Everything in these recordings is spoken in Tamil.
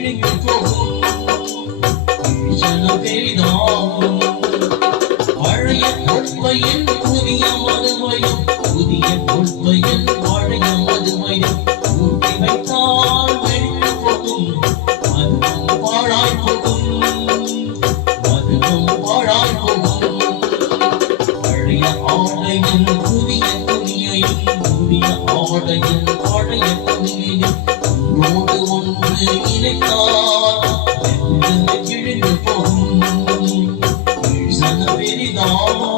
கிழிந்து போகும் பெரிதாகும் பழைய கொள்கையின் புதிய மதுமையும் புதிய கொள்கையின் பழைய மதுமையும் ஊட்டி வைத்தால் வெடித்து போகும் அதுவும் பாழாய் போகும் அதுவும் பாழாய் போகும் பழைய ஆடையின் புதிய துணியையும் புதிய ஆடையின் பழைய துணியையும் ஒன்றோடு ஒன்று இணைத்தால் கிழிந்து போகும் பெரிதாகும்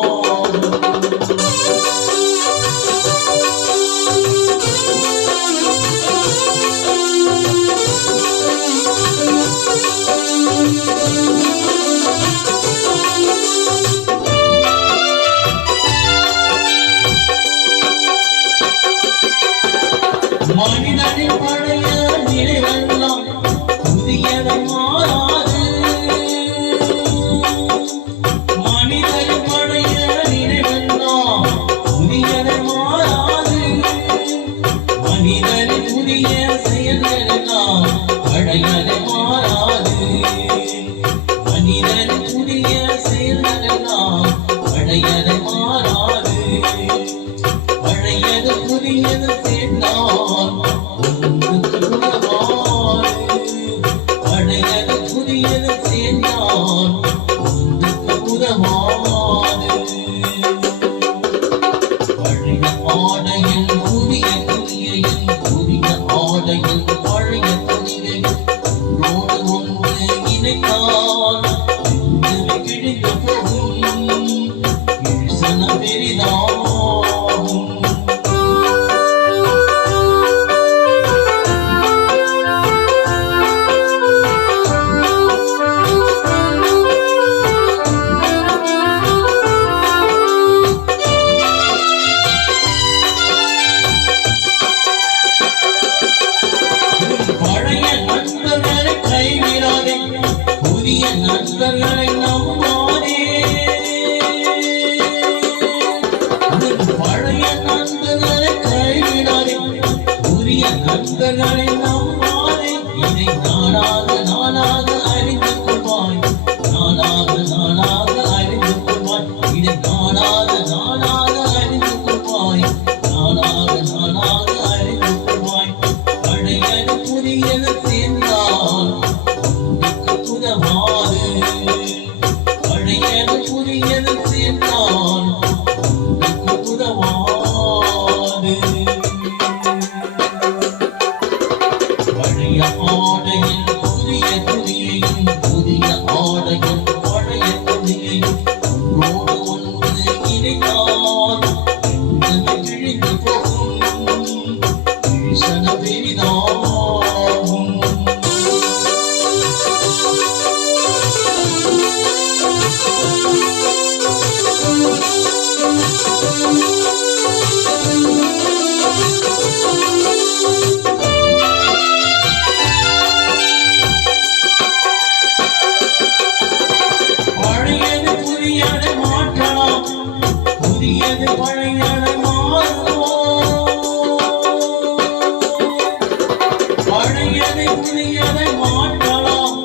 மனிதனின் பழைய நிலைவெல்லாம் புதியதை மாறாது மனிதனின் பழைய நிலைவெல்லாம் புதியதை மாறாது மனிதனின் புதிய செயல்களெல்லாம் பழையதை மாறாது மனிதனின் புதிய செயல்களெல்லாம் பழையதை மாறாது பழையது புதியது சேர்ந்தால் ஒன்றுக்கு உதவாது பழையது புதியது சேர்ந்தால் ஒன்றுக்கு உதவாது பழைய ஆடையில் புதிய துணியையும் புதிய ஆடையில் பழைய துணியையும் ஒன்றோடு ஒன்று இணைத்தால் கிழிந்து போகும் பெரிதாகும் புதிய நண்பர்களை நம்பாதே பழைய நண்பர்களை கைவிடாதே புதிய நண்பர்களை நம்பாதே இதை நாளாக நாளாக அறிந்து கொள்வாய் நாளாக நாளாக அறிந்து கொள்வாய் இதை நாளாக நாளாக அறிந்து கொள்வாய் நாளாக நாளாக அறிந்து கொள்வாய் பழையது புதியது சேர்ந்தால் உதவாது பழையது புதியது சேர்ந்தால் உதவாது பழைய ஆடையில் புதிய துணியையும் புதிய ஆடையில் பழைய துணியையும் ஒன்றோடு ஒன்று இணைத்தால் கிழிந்து போகும் பெரிதாகும் பழையது புதியதை மாற்றலாம் புதியது பழையதை மாறுவோம் பழையதை புதியதை மாற்றலாம்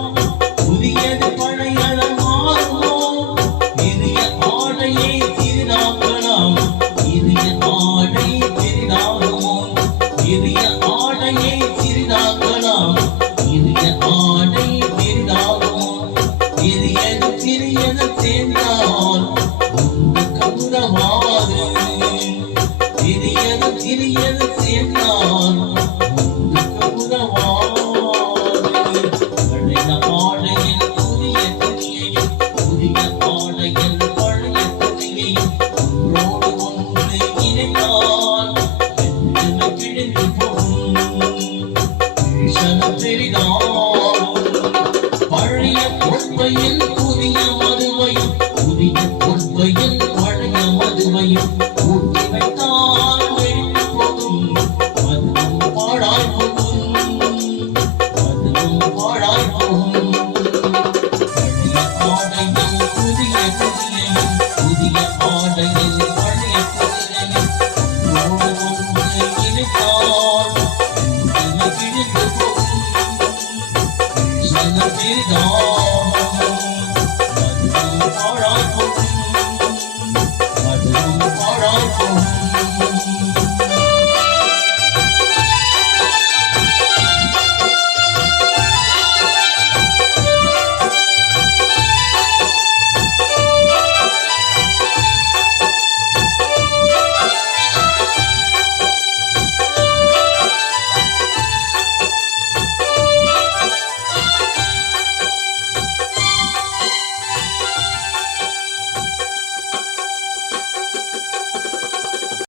புதியது பழையதை மாறுவோம் பெரிய ஆடையை சிறிதாக்கலாம் பெரிய ஆடை பெரிதாகுவோம் பெரிய ஆடையை சிறிதாக்கலாம் பெரிய ஆடை பெரிதாகுவோம் பெரியது சிறியது சேர்ந்தால் ஒன்றுக்கு உதவாது பெரியது சிறியது சேர்ந்தால் ஒன்றுக்கு உதவாது பழைய ஆடையில் புதிய துணியையும் புதிய ஆடையில் பழைய துணியையும் ஒன்றோடு ஒன்று இணைத்தால் கிழிந்து போகும் பெரிதாகும் பழைய கொள்கையில் புதிய மதுவையும் புதிய கொள்கையில் பழைய மதுவையும் ஊட்டி வைத்தால் வெடித்து போகும் அதுவும் பாழாய் போகும் அதுவும் பாழாய் போகும் பழைய ஆடையில் புதிய துணியையும் புதிய ஆடையில் பழைய துணியையும் ஒன்றோடு ஒன்று இணைத்தால் கிழிந்து போகும் மனதில் தாகம் பாழாய் போகும்